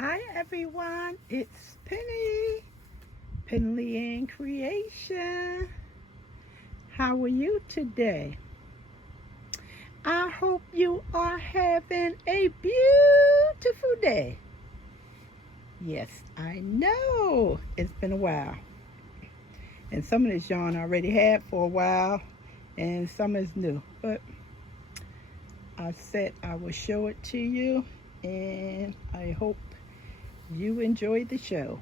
Hi everyone, it's Penny, Penley-Ann Creation. How are you today? I hope you are having a beautiful day. Yes, I know it's been a while. And some of this yarn I already had for a while and some is new. But I said I will show it to you and I hope you enjoy the show.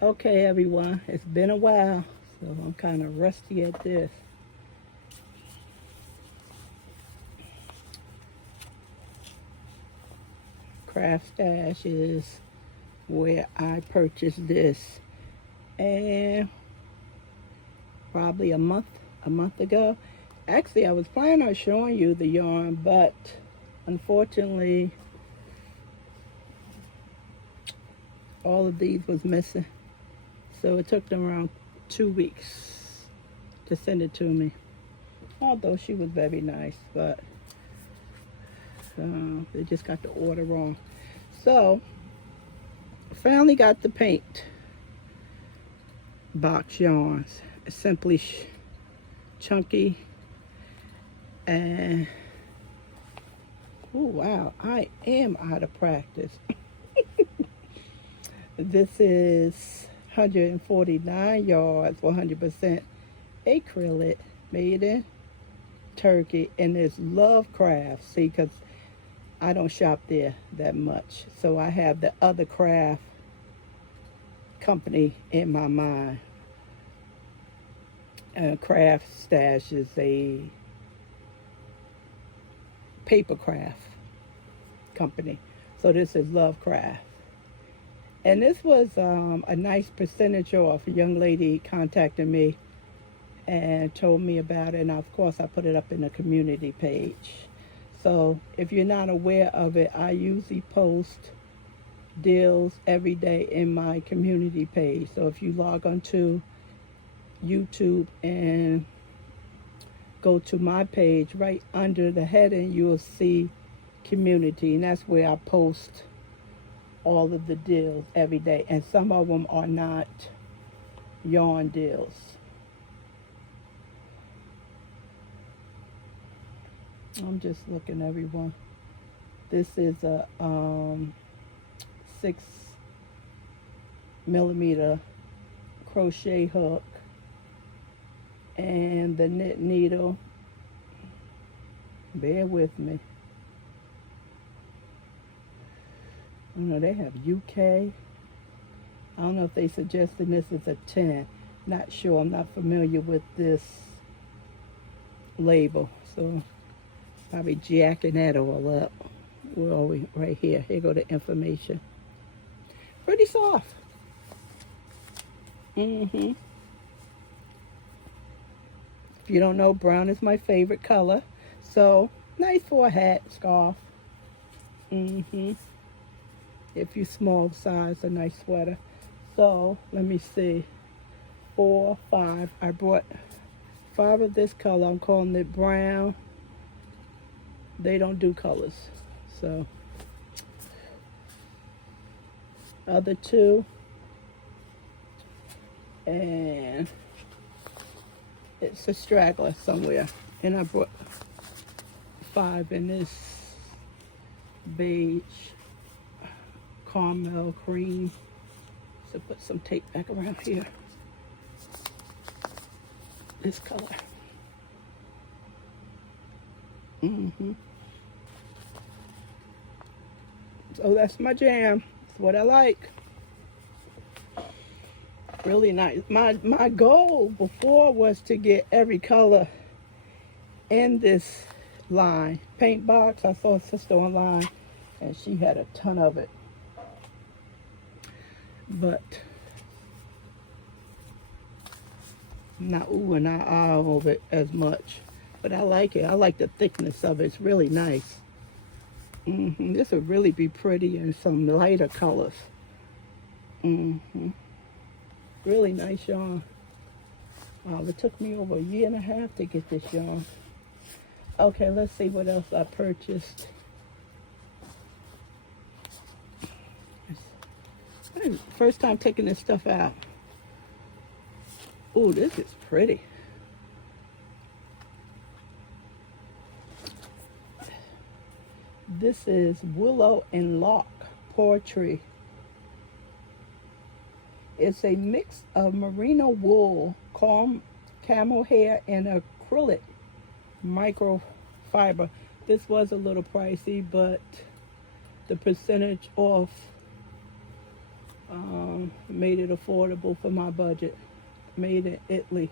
Okay, everyone, it's been a while, so I'm kind of rusty at this. Craft Stash is where I purchased this, and probably a month ago. Actually, I was planning on showing you the yarn, but unfortunately, all of these was missing. So it took them around 2 weeks to send it to me. Although she was very nice, but they just got the order wrong. So finally got the paint box yarns. It's simply chunky and oh wow, I am out of practice. This is 149 yards, 100% acrylic, made in Turkey, and it's Lovecraft. See, because I don't shop there that much, so I have the other craft company in my mind. Craft Stash is a paper craft company, so this is Lovecraft. And this was a nice percentage off. A young lady contacted me and told me about it, and of course I put it up in the community page. So if you're not aware of it, I usually post deals every day in my community page. So if you log onto YouTube and go to my page, right under the heading you will see community, and that's where I post all of the deals every day, and some of them are not yarn deals. I'm just looking, everyone. This is a 6mm crochet hook, and the knit needle, bear with me. You know, they have UK. I don't know if they suggested this is a 10. Not sure. I'm not familiar with this label. So probably jacking that all up. Where are we? Right here. Here go the information. Pretty soft. If you don't know, brown is my favorite color. So nice for a hat, scarf. If you small size, a nice sweater. So let me see, 4, 5. I brought 5 of this color. I'm calling it brown. They don't do colors. So other 2, and it's a straggler somewhere. And I brought 5 in this beige caramel cream. So put some tape back around here. This color. So that's my jam. It's what I like. Really nice. My goal before was to get every color in this line. Paint box. I saw a sister online and she had a ton of it. But I'm not ooh and ah over it as much. But I like it. I like the thickness of it. It's really nice. This would really be pretty in some lighter colors. Really nice yarn. Wow, it took me over a year and a half to get this yarn. Okay, let's see what else I purchased. First time taking this stuff out. Oh, this is pretty. This is Willow and Lock Poetry. It's a mix of merino wool, camel hair, and acrylic microfiber. This was a little pricey, but the percentage off made it affordable for my budget. Made in Italy.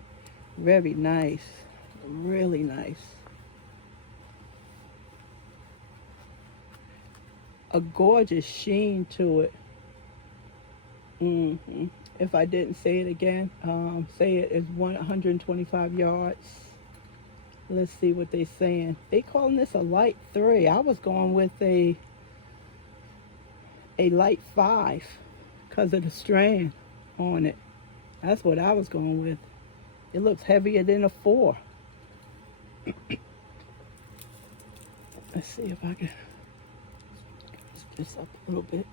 Very nice. Really nice. A gorgeous sheen to it. If I didn't say it again, say it is 125 yards. Let's see what they're saying. They calling this a light 3. I was going with a light 5 because of the strand on it. That's what I was going with. It looks heavier than a 4. Let's see if I can raise this up a little bit.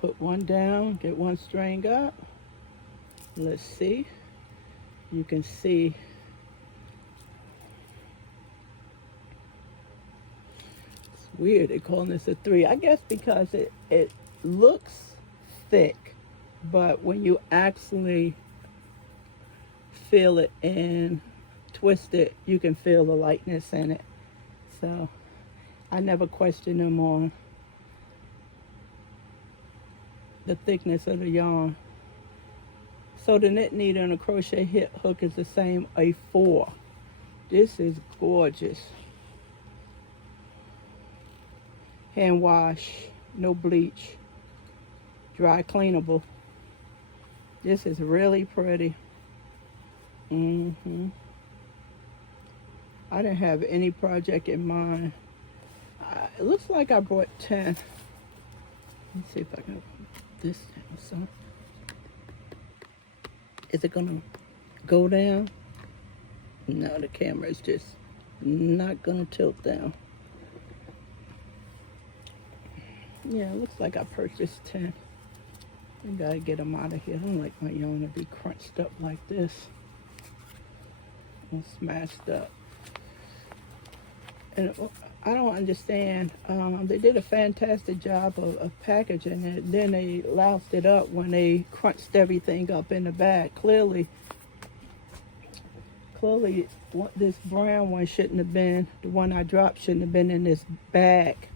Put one down, get one string up. Let's see. You can see it's weird they're calling this a 3. I guess because it looks thick, but when you actually feel it and twist it, you can feel the lightness in it. So I never question them on the thickness of the yarn. So the knit needle and a crochet hook is the same, a 4. This is gorgeous. Hand wash, no bleach, dry cleanable. This is really pretty. I didn't have any project in mind. It looks like I brought 10. Let's see if I can put this down. So, is it gonna go down? No, the camera is just not gonna tilt down. Yeah, it looks like I purchased 10. I gotta get them out of here. I don't like my yarn to be crunched up like this and smashed up. And I don't understand. They did a fantastic job of packaging it. Then they loused it up when they crunched everything up in the bag. Clearly, this brown one shouldn't have been, the one I dropped shouldn't have been in this bag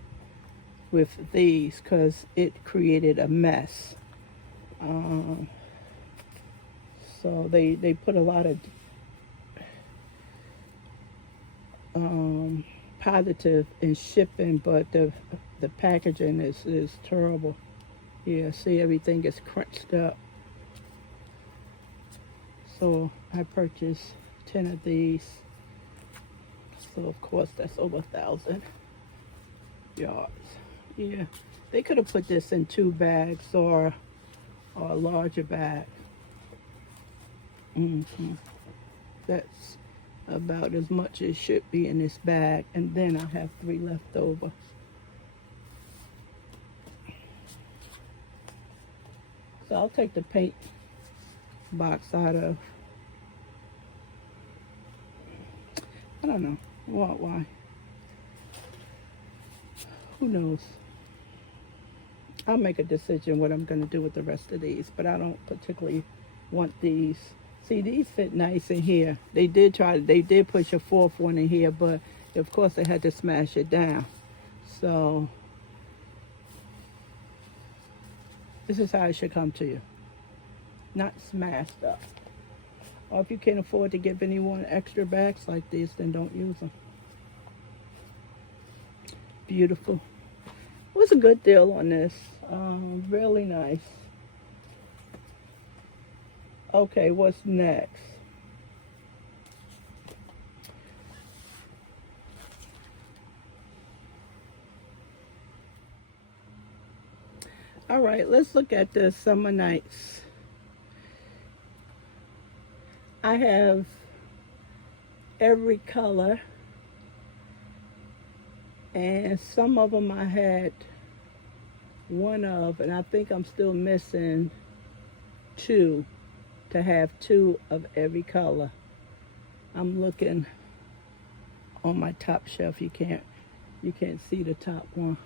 with these, because it created a mess. So they put a lot of positive in shipping, but the packaging is terrible. Yeah, see, everything is crunched up. So I purchased 10 of these. So of course that's over 1,000 yards. Yeah, they could have put this in 2 bags or a larger bag. That's about as much as should be in this bag, and then I have 3 left over. So I'll take the paint box out of, I don't know why. Who knows? I'll make a decision what I'm going to do with the rest of these, but I don't particularly want these. See, these fit nice in here. They did push a 4th one in here, but of course they had to smash it down. So this is how it should come to you. Not smashed up. Or if you can't afford to give anyone extra bags like this, then don't use them. Beautiful. It was a good deal on this. Really nice. Okay, what's next? All right, let's look at the summer nights. I have every color, and some of them I had one of, and I think I'm still missing two to have two of every color. I'm looking on my top shelf. You can't see the top one.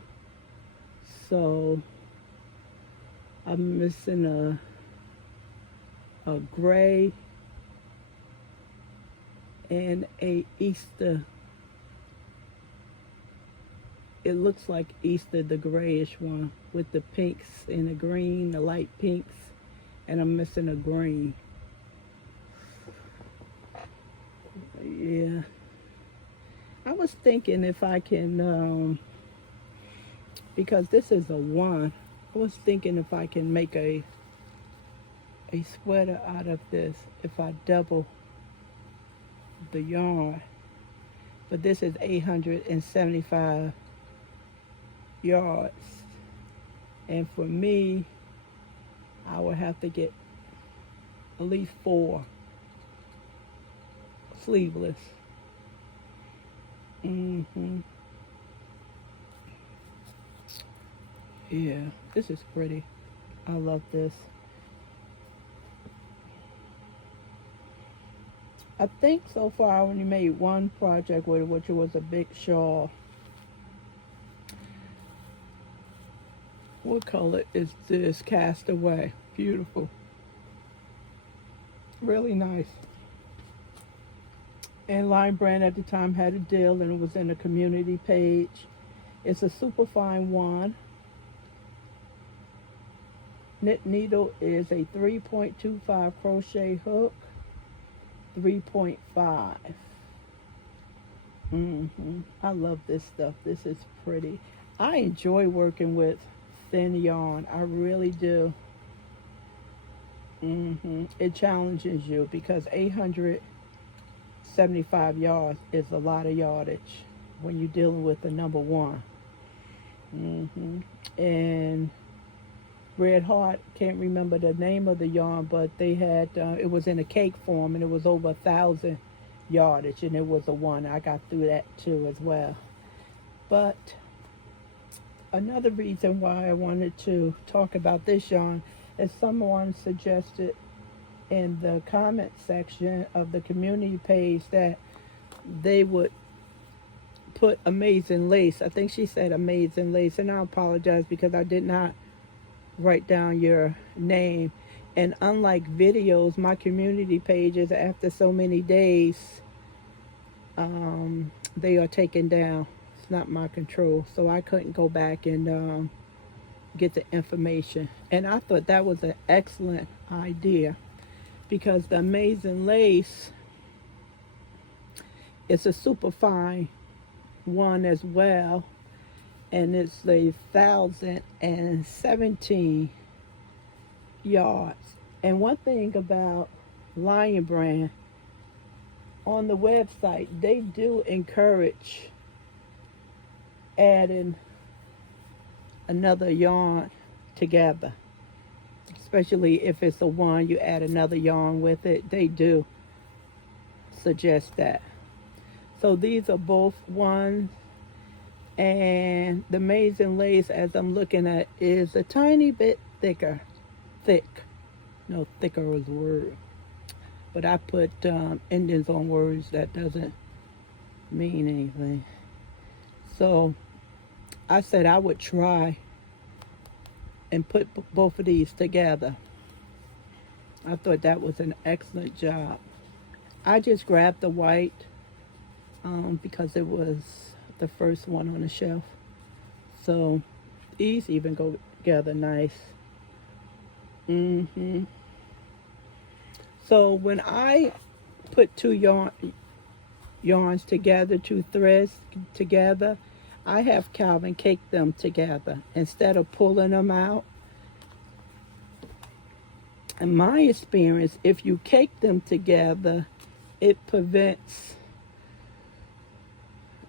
So I'm missing a gray and a Easter. It looks like Easter, the grayish one with the pinks and the green, the light pinks, and I'm missing a green. Yeah. I was thinking if I can, because this is a one, I was thinking if I can make a sweater out of this if I double the yarn. But this is 875 yards. And for me, I would have to get at least 4 sleeveless. Yeah, this is pretty. I love this. I think so far I only made one project with it, which was a big shawl. What color is this? Castaway. Beautiful. Really nice. And Line Brand at the time had a deal, and it was in the community page. It's a super fine one. Knit needle is a 3.25 crochet hook, 3.5. I love this stuff. This is pretty. I enjoy working with thin yarn. I really do. It challenges you because 875 yards is a lot of yardage when you're dealing with the number one. And Red Heart, can't remember the name of the yarn, but they had, it was in a cake form and it was over 1,000 yardage, and it was a one. I got through that too as well. But another reason why I wanted to talk about this yarn is someone suggested in the comment section of the community page that they would put Amazing Lace. I think she said Amazing Lace, and I apologize because I did not write down your name. And unlike videos, my community pages, after so many days, they are taken down. It's not my control, so I couldn't go back and get the information. And I thought that was an excellent idea because the Amazing Lace is a super fine one as well, and it's 1,017 yards. And one thing about Lion Brand, on the website, they do encourage adding another yarn together, especially if it's a one, you add another yarn with it. They do suggest that. So these are both ones, and the Amazing Lace, as I'm looking at, is a tiny bit thicker. No, thicker is a word, but I put endings on words that doesn't mean anything. So I said I would try and put both of these together. I thought that was an excellent job. I just grabbed the white because it was the first one on the shelf. So these even go together nice. So when I put two yarns together, two threads together, I have Calvin cake them together instead of pulling them out. In my experience, if you cake them together, it prevents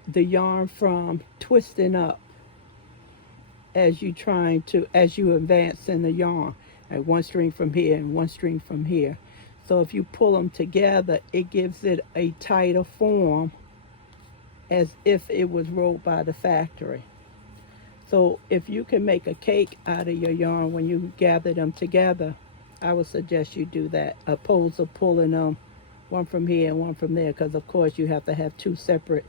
the yarn from twisting up as you advance in the yarn. Like one string from here and one string from here. So if you pull them together, it gives it a tighter form as if it was rolled by the factory. So if you can make a cake out of your yarn when you gather them together, I would suggest you do that, opposed to pulling them one from here and one from there, because of course you have to have two separate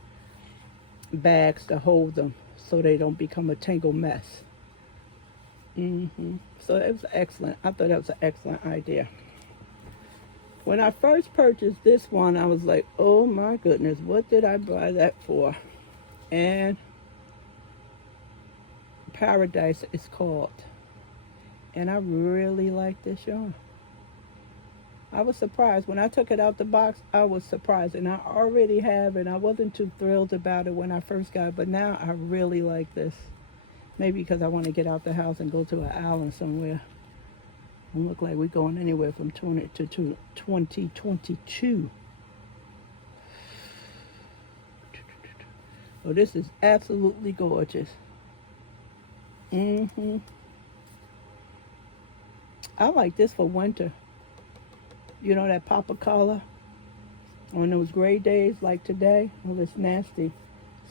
bags to hold them so they don't become a tangled mess. So it was excellent. I thought that was an excellent idea. When I first purchased this one, I was like, oh my goodness, what did I buy that for? And Paradise is called. And I really like this yarn. I was surprised. When I took it out the box, I was surprised. And I already have it. I wasn't too thrilled about it when I first got it, but now I really like this. Maybe because I want to get out the house and go to an island somewhere. Don't look like we're going anywhere from 2022. Oh, this is absolutely gorgeous. I like this for winter. You know, that pop of color on those gray days like today, all this nasty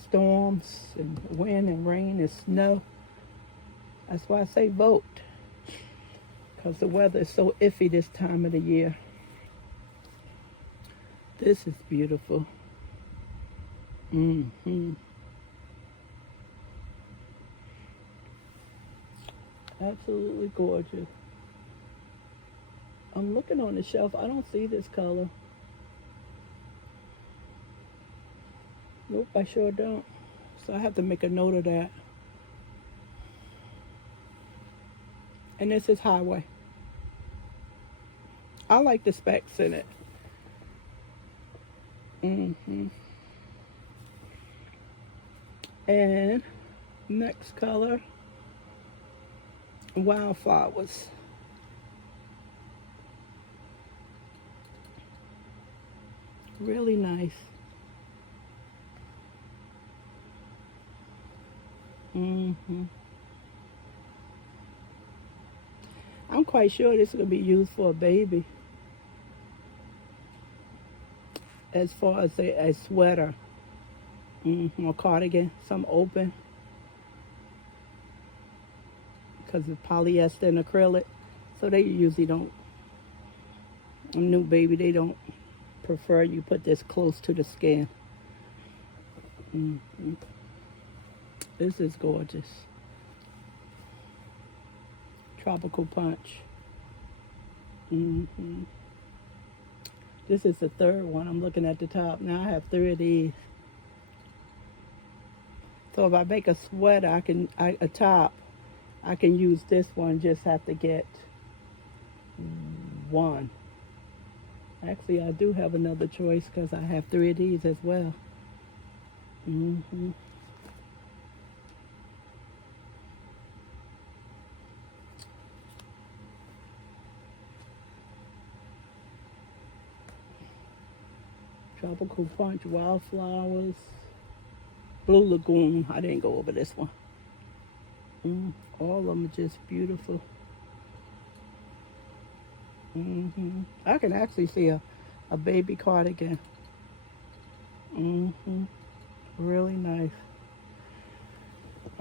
storms and wind and rain and snow. That's why I say vote, because the weather is so iffy this time of the year. This is beautiful. Absolutely gorgeous. I'm looking on the shelf. I don't see this color. Nope, I sure don't. So I have to make a note of that. And this is Highway. I like the specs in it. And next color, Wildflowers. Really nice. I'm quite sure this is going to be used for a baby. As far as a sweater, or cardigan, some open. Because of polyester and acrylic. So they usually don't, a new baby, they don't prefer you put this close to the skin. This is gorgeous. Tropical Punch. This is the third one. I'm looking at the top. Now I have 3 of these. So if I make a sweater, a top, I can use this one. Just have to get one. Actually, I do have another choice because I have 3 of these as well. Tropical Punch, Wildflowers, Blue Lagoon. I didn't go over this one. All of them are just beautiful. I can actually see a baby cardigan. Really nice.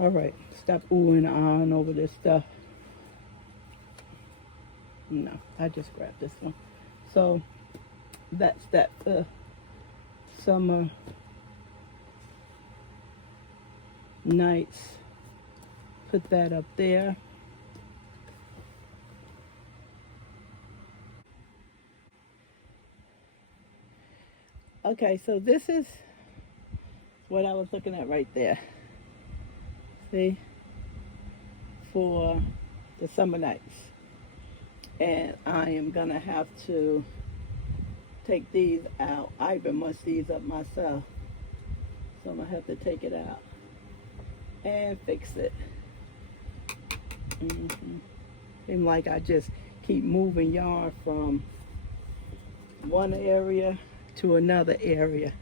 All right, stop oohing and ahhing over this stuff. No, I just grabbed this one. So that's that for summer nights. Put that up there. Okay, so this is what I was looking at right there. See? For the summer nights. And I am going to have to take these out. I even mushed these up myself. So I'm going to have to take it out and fix it. Seems like I just keep moving yarn from one area to another area.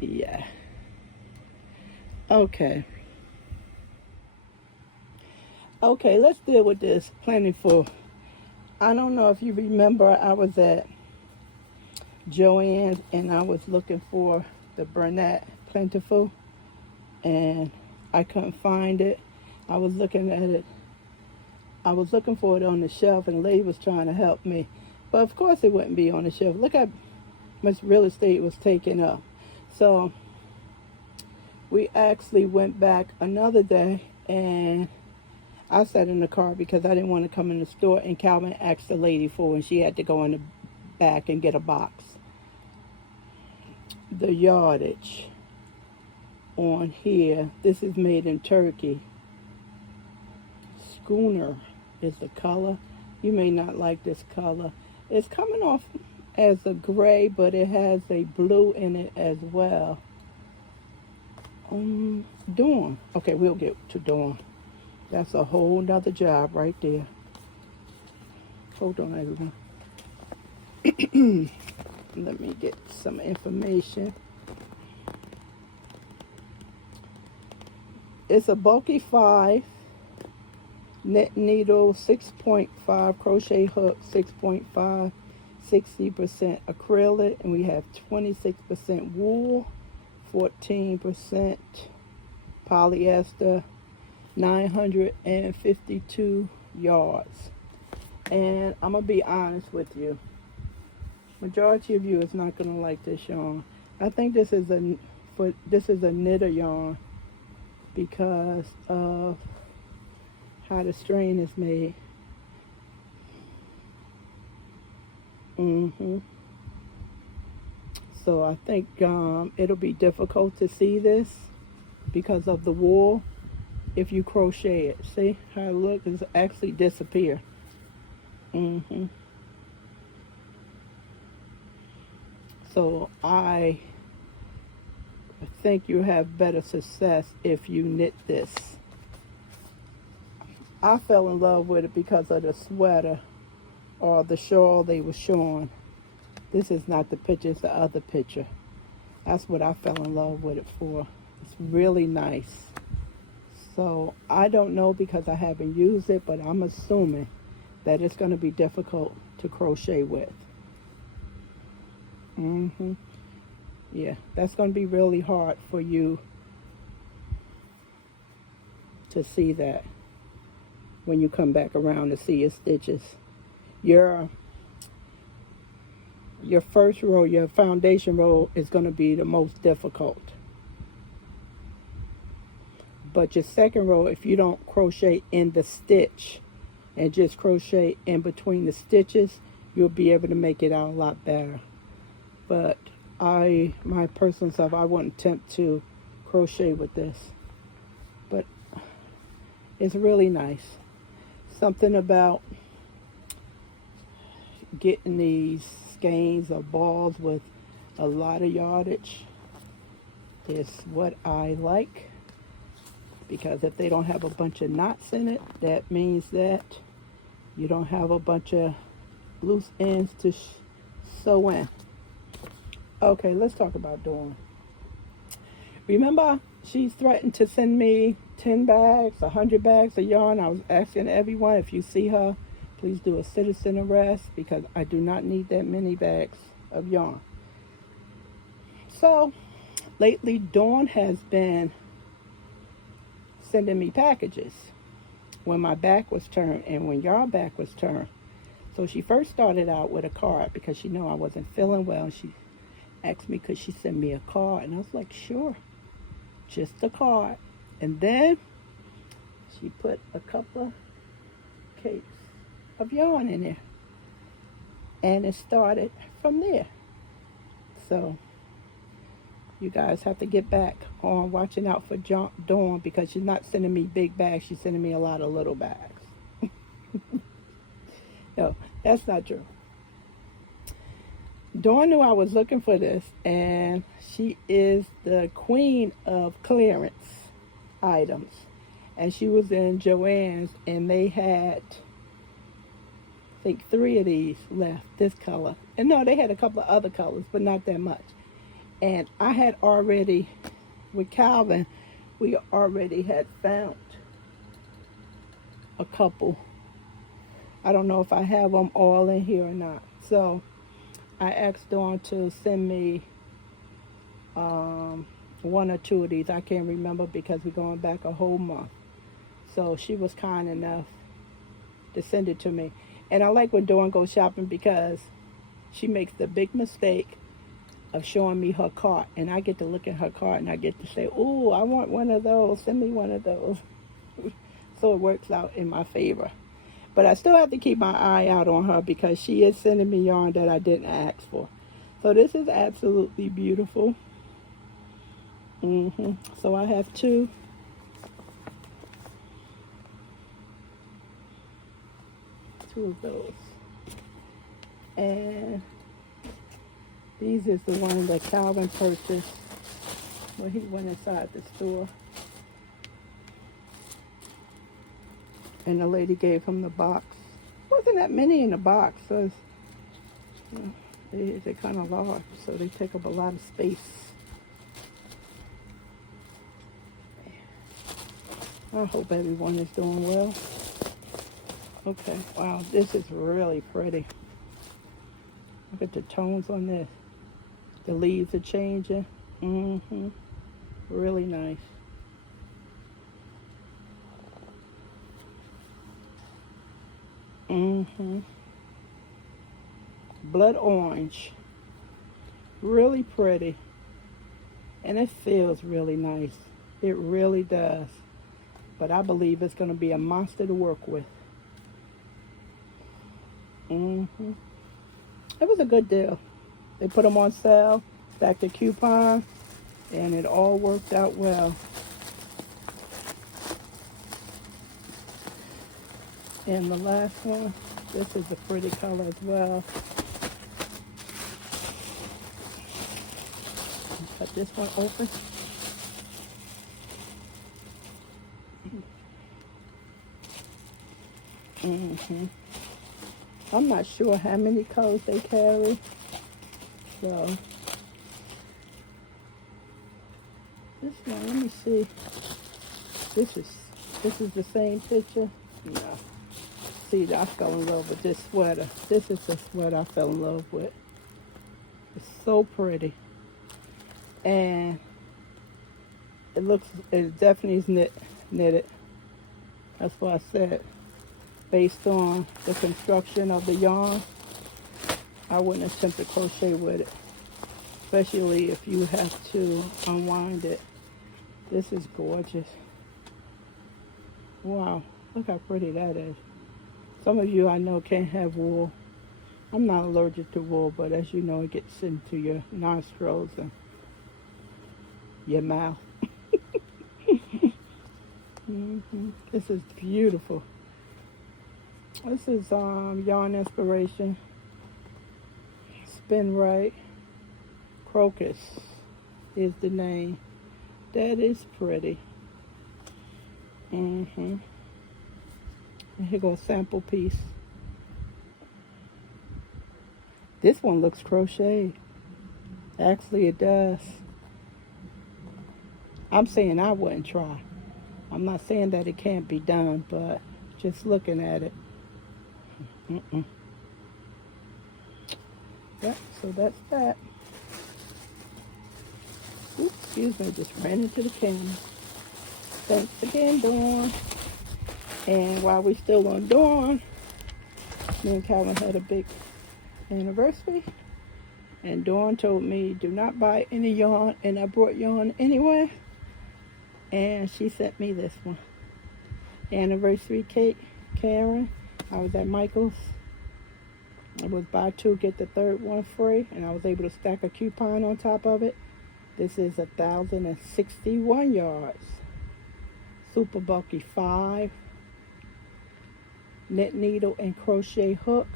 Yeah. Okay, let's deal with this Plentiful. I don't know if you remember, I was at Joann's and I was looking for the Burnett Plentiful and I couldn't find it. I was looking at it. I was looking for it on the shelf, and the lady was trying to help me. But of course it wouldn't be on the shelf. Look how much real estate was taken up. So we actually went back another day, and I sat in the car because I didn't want to come in the store, and Calvin asked the lady for it, and she had to go in the back and get a box. The yardage on here, this is made in Turkey. Schooner is the color. You may not like this color. It's coming off as a gray, but it has a blue in it as well. Dawn. Okay, we'll get to Dawn. That's a whole nother job right there. Hold on, everyone. Let me get some information. It's a bulky 5, knit needle 6.5, crochet hook 6.5, 60% acrylic, and we have 26% wool, 14% polyester, 952 yards. And I'm gonna be honest with you, majority of you is not gonna like this yarn. I think this is a knitter yarn because of how the strain is made. So I think it'll be difficult to see this because of the wool if you crochet it. See how it looks? It's actually disappear. So I think you have better success if you knit this. I fell in love with it because of the sweater or the shawl they were showing. This is not the picture, it's the other picture. That's what I fell in love with it for. It's really nice. So I don't know because I haven't used it, but I'm assuming that it's going to be difficult to crochet with. Yeah, that's going to be really hard for you to see that when you come back around to see your stitches. Your first row, your foundation row, is going to be the most difficult. But your second row, if you don't crochet in the stitch and just crochet in between the stitches, you'll be able to make it out a lot better. But my personal self, I wouldn't attempt to crochet with this. But it's really nice. Something about getting these skeins or balls with a lot of yardage is what I like, because if they don't have a bunch of knots in it, that means that you don't have a bunch of loose ends to sew in. Okay, let's talk about Dawn. Remember, she threatened to send me 10 bags, 100 bags of yarn. I was asking everyone, if you see her, please do a citizen arrest, because I do not need that many bags of yarn. So, lately, Dawn has been sending me packages when my back was turned and when your back was turned. So she first started out with a card because she knew I wasn't feeling well. She asked me, could she send me a card? And I was like, sure, just a card. And then she put a couple cakes of yarn in there, and it started from there. So you guys have to get back on watching out for Dawn, because she's not sending me big bags, she's sending me a lot of little bags. No, that's not true. Dawn knew I was looking for this, and she is the queen of clearance items. And she was in Joann's, and they had, I think, 3 of these left, this color. And no, they had a couple of other colors, but not that much. And I had already, with Calvin, we already had found a couple. I don't know if I have them all in here or not. So I asked Dawn to send me 1 or 2 of these. I can't remember because we're going back a whole month. So she was kind enough to send it to me. And I like when Dawn goes shopping because she makes the big mistake of showing me her cart. And I get to look at her cart and I get to say, "Ooh, I want one of those. Send me one of those." So it works out in my favor. But I still have to keep my eye out on her because she is sending me yarn that I didn't ask for. So this is absolutely beautiful. So I have two. Two of those. And these is the one that Calvin purchased when he went inside the store. And the lady gave him the box. Wasn't that many in the box, so they're kind of large, so they take up a lot of space. I hope everyone is doing well. Okay, wow, this is really pretty. Look at the tones on this. The leaves are changing. Really nice. Blood orange. Really pretty. And it feels really nice. It really does. But I believe it's going to be a monster to work with. It was a good deal. They put them on sale, stacked a coupon, and it all worked out well. And the last one, this is a pretty color as well. Cut this one open. I'm not sure how many colors they carry. So this one, let me see. This is the same picture. No. See, I fell in love with this sweater. This is the sweater I fell in love with. It's so pretty. And it definitely is knitted. That's what I said. Based on the construction of the yarn, I wouldn't attempt to crochet with it. Especially if you have to unwind it. This is gorgeous. Wow, look how pretty that is. Some of you I know can't have wool. I'm not allergic to wool, but as you know, it gets into your nostrils and your mouth. This is beautiful. This is Yarn Inspiration. Spin Right. Crocus is the name. That is pretty. And here goes a sample piece. This one looks crocheted. Actually, it does. I'm saying I wouldn't try. I'm not saying that it can't be done, but just looking at it. Yep, so that's that. Oops, excuse me, just ran into the camera. Thanks again, Dawn. And while we're still on Dawn, me and Calvin had a big anniversary. And Dawn told me, do not buy any yarn. And I brought yarn anyway. And she sent me this one. Anniversary cake, Karen. I was at Michael's. It was buy two, get the third one free. And I was able to stack a coupon on top of it. This is 1,061 yards. Super bulky 5. Knit needle and crochet hook.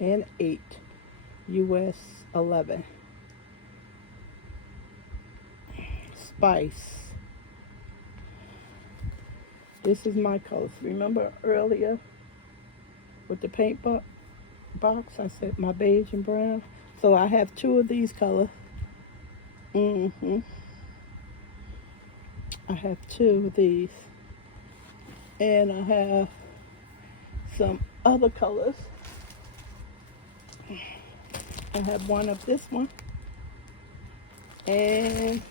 And 8. US 11. Spice. This is my colors. Remember earlier with the paint box, I said my beige and brown. So I have 2 of these colors. I have 2 of these. And I have some other colors. I have one of this one. And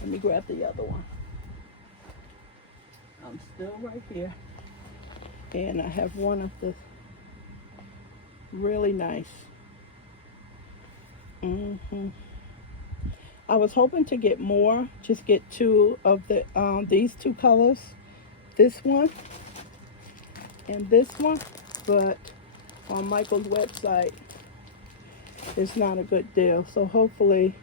let me grab the other one. I'm still right here. And I have one of the really nice. I was hoping to get more, just get two of the these two colors, this one and this one, but on Michael's website it's not a good deal. So hopefully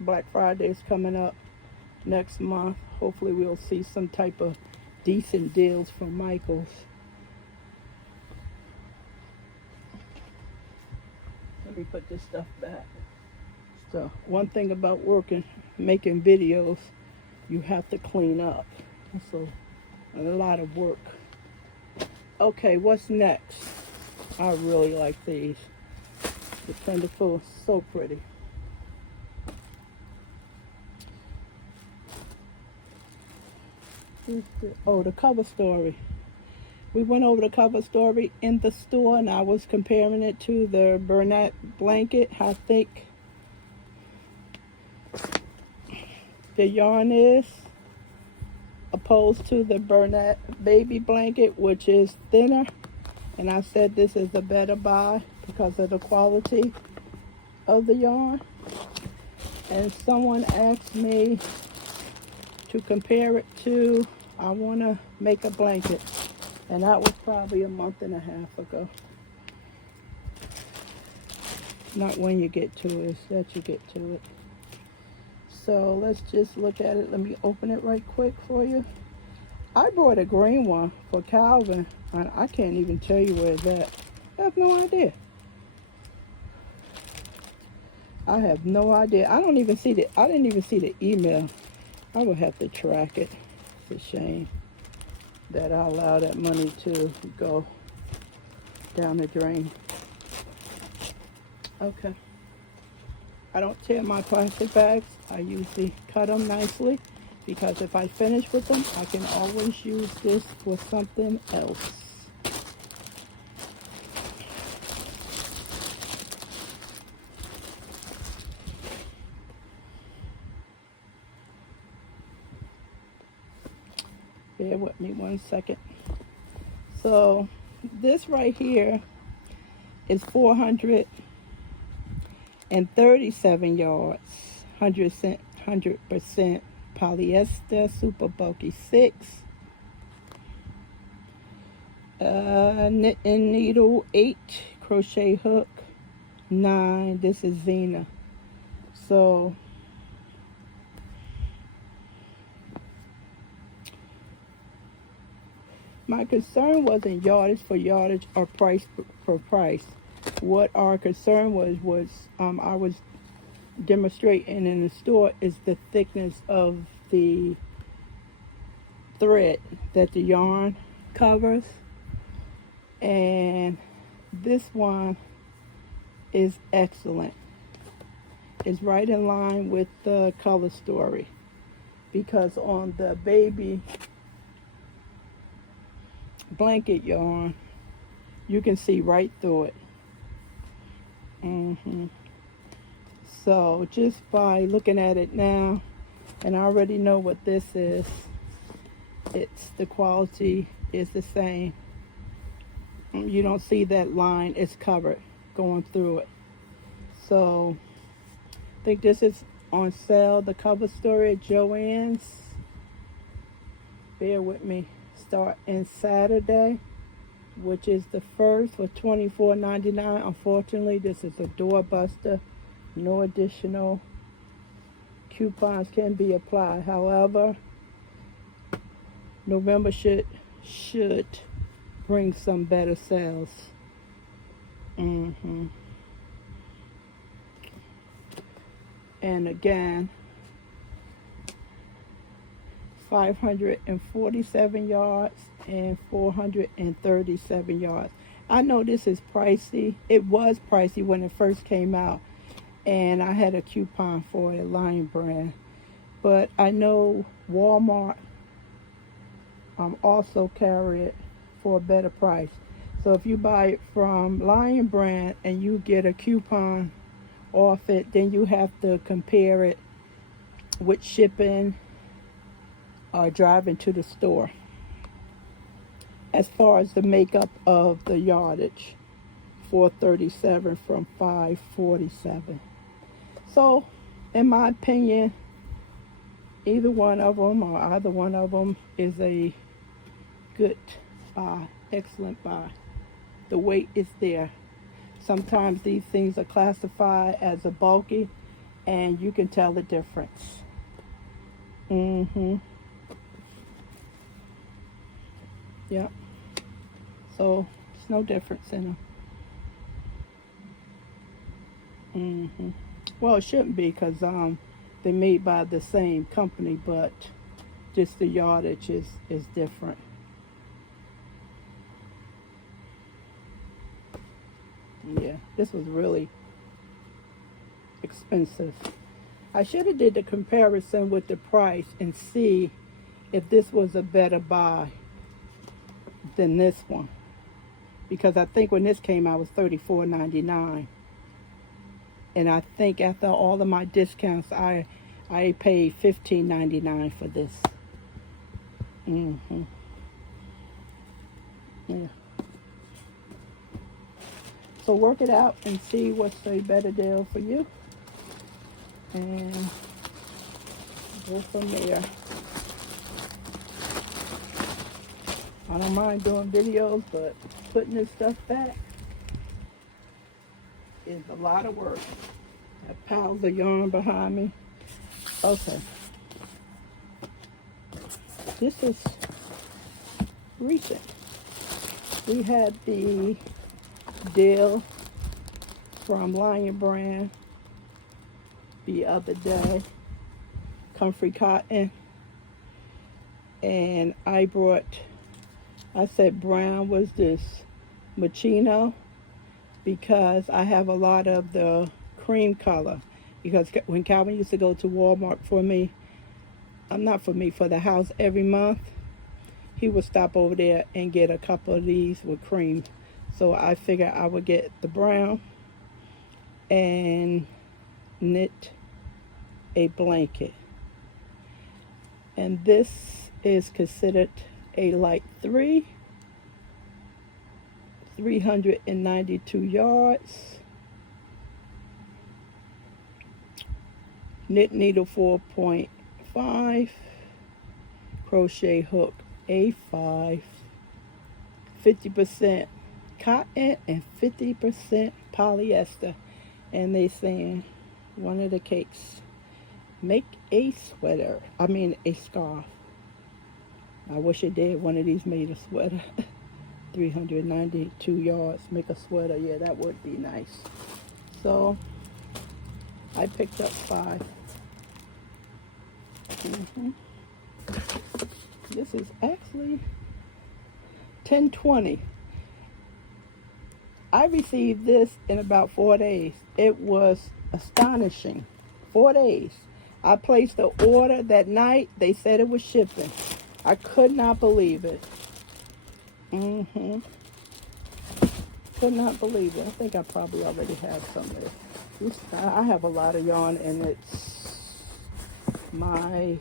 Black Friday is coming up next month. Hopefully we'll see some type of decent deals from Michael's. Let me put this stuff back. So one thing about making videos, you have to clean up. So a lot of work. Okay, what's next? I really like these. The Plentiful, so pretty. The cover story. We went over the cover story in the store, and I was comparing it to the Bernat blanket, how thick the yarn is, opposed to the Bernat baby blanket, which is thinner. And I said this is a better buy because of the quality of the yarn. And someone asked me to compare it to, I want to make a blanket. And that was probably a month and a half ago. Not when you get to it, it's that you get to it. So let's just look at it. Let me open it right quick for you. I brought a green one for Calvin, and I can't even tell you where it's at. I have no idea. I have no idea. I didn't even see the email. I would have to track it. It's a shame that I allow that money to go down the drain. Okay. I don't tear my plastic bags. I usually cut them nicely because if I finish with them, I can always use this for something else. Bear with me 1 second. So this right here is 437 yards, 100% polyester, super bulky 6. Knit and needle 8, crochet hook 9. This is Zena. So my concern wasn't yardage for yardage or price for price. What our concern was I was demonstrating in the store is the thickness of the thread that the yarn covers. And this one is excellent. It's right in line with the color story, because on the baby blanket yarn you can see right through it. So just by looking at it now, and I already know what this is, the quality is the same. You don't see that line, it's covered going through it. So I think this is on sale, the cover story at Joann's. Bear with me. Starting Saturday, which is the 1st, for $24.99. Unfortunately, this is a doorbuster. No additional coupons can be applied. However, November should bring some better sales. And again, 547 yards and 437 yards. I know this is pricey. It was pricey when it first came out, and I had a coupon for it, Lion brand. But I know Walmart also carry it for a better price. So if you buy it from Lion brand and you get a coupon off it, then you have to compare it with shipping driving to the store. As far as the makeup of the yardage, 437 from 547. So, in my opinion, either one of them or either one of them is a good buy, excellent buy. The weight is there. Sometimes these things are classified as a bulky, and you can tell the difference. Yep. So it's no difference in them. Well, it shouldn't be because they're made by the same company, but just the yardage is different. Yeah, this was really expensive. I should have did the comparison with the price and see if this was a better buy than this one, because I think when this came out it was $34.99, and I think after all of my discounts I paid $15.99 for this. Yeah. So work it out and see what's a better deal for you, and go from there. I don't mind doing videos, but putting this stuff back is a lot of work. I have piles of yarn behind me. Okay. This is recent. We had the deal from Lion Brand the other day, comfy cotton, and I said brown was this Machino, because I have a lot of the cream color, because when Calvin used to go to Walmart for the house every month, he would stop over there and get a couple of these with cream. So I figured I would get the brown and knit a blanket. And this is considered a light 392 yards. Knit needle 4.5, crochet hook A5, 50% cotton and 50% polyester. And they saying one of the cakes, make a sweater. A scarf. I wish it did. One of these made a sweater. 392 yards, make a sweater. Yeah, that would be nice. So I picked up 5. This is actually 10/20. I received this in about 4 days. It was astonishing. 4 days. I placed the order that night. They said it was shipping. I could not believe it. Could not believe it. I think I probably already have some of this. I have a lot of yarn, and it's my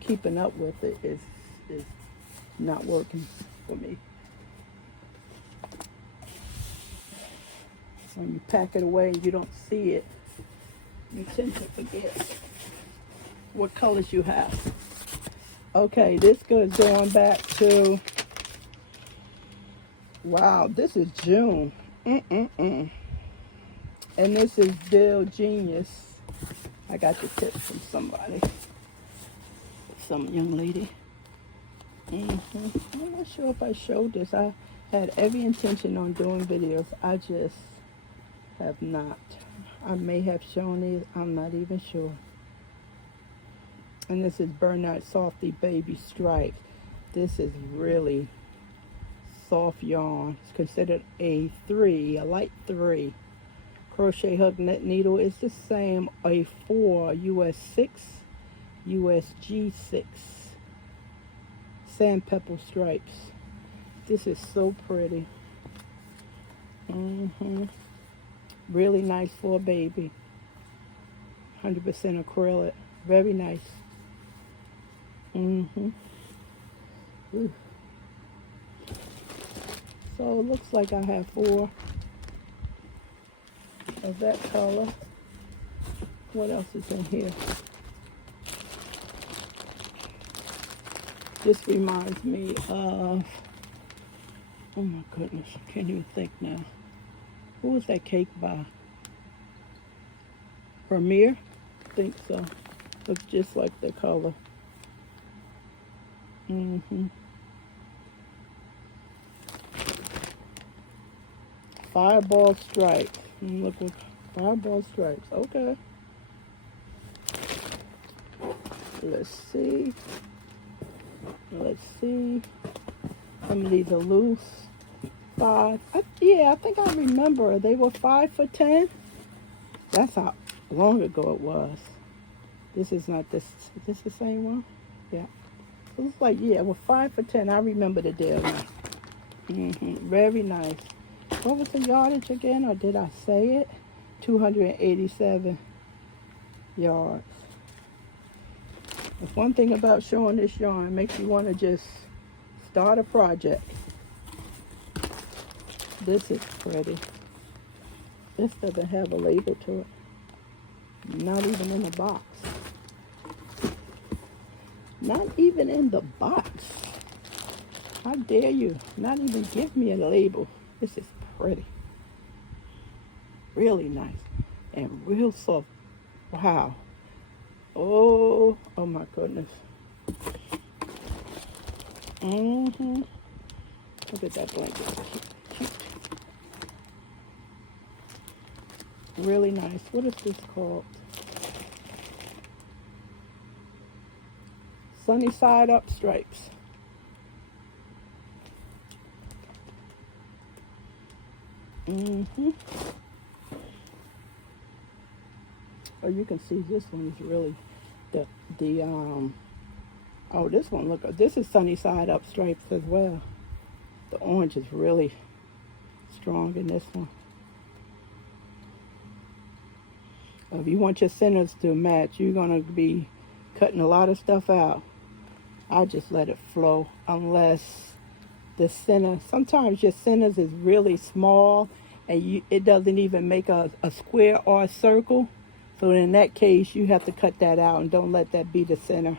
keeping up with it is not working for me. When you pack it away and you don't see it, you tend to forget what colors you have. Okay, this goes going back to, wow, this is June. And this is Bill Genius. I got the tip from somebody, some young lady. I'm not sure if I showed this. I had every intention on doing videos. I just have not. I may have shown it. I'm not even sure. And this is Bernard Softy Baby Stripes. This is really soft yarn. It's considered a light 3. Crochet hook net needle is the same, a 4, US 6, USG 6. Sandpepper stripes. This is so pretty. Really nice for a baby. 100% acrylic. Very nice. Mm-hmm. Ooh. So it looks like I have 4 of that color. What else is in here? This reminds me of, oh my goodness, I can't even think now. Who was that cake by? Premier? I think so. Looks just like the color. Mm-hmm. Fireball stripes. Look what fireball stripes. Okay. Let's see. Let's see. Some of these are loose. 5. Yeah, I think I remember. They were 5 for $10. That's how long ago it was. This is not this. Is this the same one? Yeah. It looks like, yeah, it was 5 for $10. I remember the deal now. Very nice. What was the yardage again, or did I say it? 287 yards. There's one thing about showing this yarn, it makes you want to just start a project. This is pretty. This doesn't have a label to it. Not even in the box. Not even in the box. How dare you not even give me a label. This is pretty. Really nice. And real soft. Wow. Oh my goodness. Look at that blanket. Cute. Really nice. What is this called? Sunny side up stripes. Oh, you can see this one is really oh, this one, look, this is sunny side up stripes as well. The orange is really strong in this one. If you want your centers to match, you're going to be cutting a lot of stuff out. I just let it flow, unless the center, sometimes your centers is really small and it doesn't even make a square or a circle. So in that case, you have to cut that out and don't let that be the center,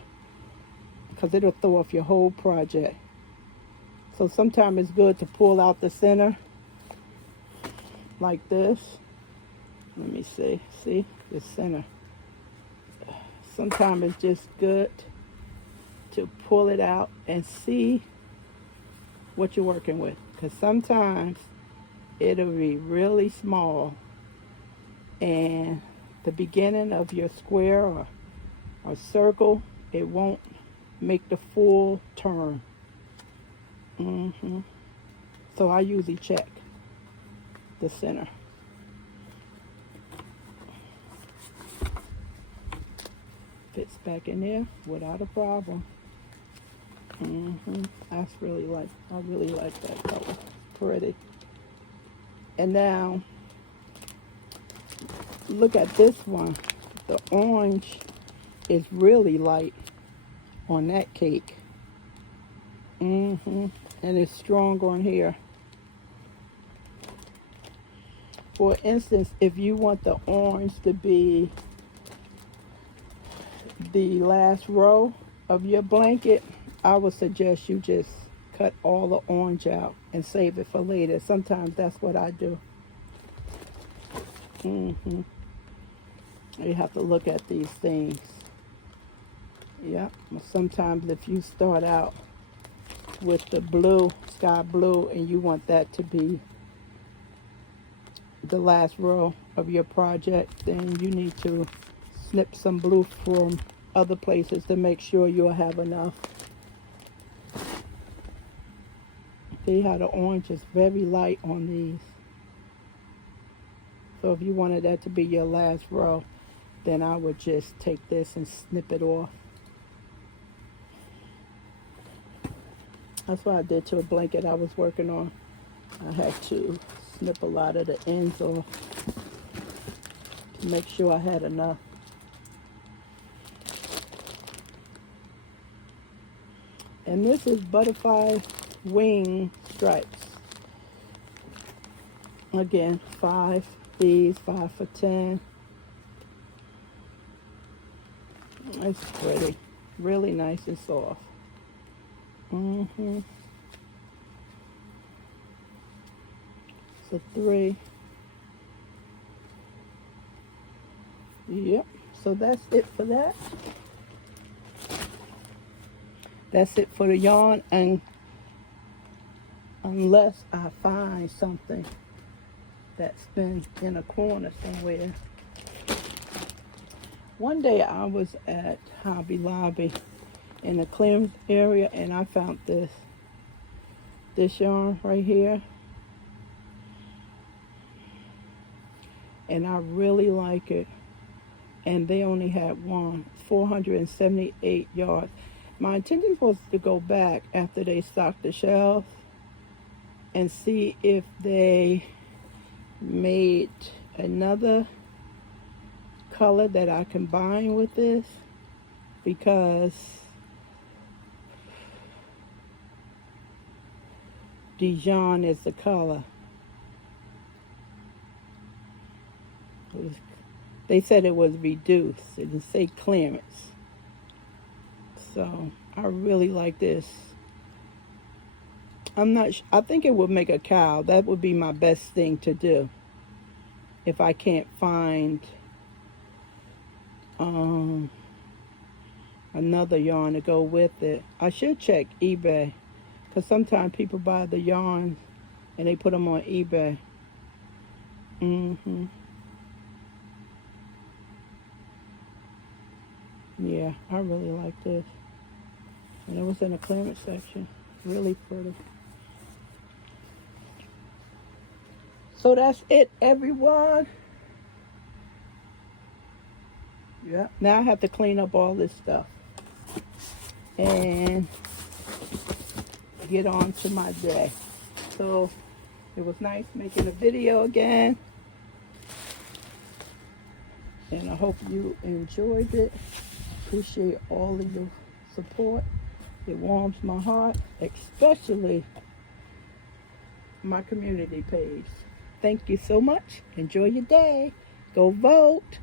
because it'll throw off your whole project. So sometimes it's good to pull out the center like this. Let me see. See the center. Sometimes it's just good to pull it out and see what you're working with, because sometimes it'll be really small and the beginning of your square or circle, it won't make the full turn. So I usually check the center. Fits back in there without a problem. I really like that color. It's pretty. And now look at this one. The orange is really light on that cake. And it's strong on here. For instance, if you want the orange to be the last row of your blanket, I would suggest you just cut all the orange out and save it for later. Sometimes that's what I do. You have to look at these things. Yeah. Sometimes if you start out with the blue, sky blue, and you want that to be the last row of your project, then you need to snip some blue from other places to make sure you'll have enough. See how the orange is very light on these. So if you wanted that to be your last row, then I would just take this and snip it off. That's what I did to a blanket I was working on. I had to snip a lot of the ends off to make sure I had enough. And this is butterfly wing stripes. Again, 5 these, 5 for 10. It's pretty. Really nice and soft. So 3. Yep. So that's it for that. That's it for the yarn, and unless I find something that's been in a corner somewhere. One day I was at Hobby Lobby in the clearance area, and I found this yarn right here, and I really like it. And they only had one, 478 yards. My intention was to go back after they stocked the shelves and see if they made another color that I combine with this, because Dijon is the color. They said it was reduced. It didn't say clearance. So I really like this. I think it would make a cowl. That would be my best thing to do if I can't find another yarn to go with it. I should check eBay, because sometimes people buy the yarns and they put them on eBay. Yeah, I really like this. And it was in the clearance section. Really pretty. So that's it, everyone. Yeah. Now I have to clean up all this stuff and get on to my day. So it was nice making a video again. And I hope you enjoyed it. Appreciate all of your support. It warms my heart, especially my community page. Thank you so much. Enjoy your day. Go vote.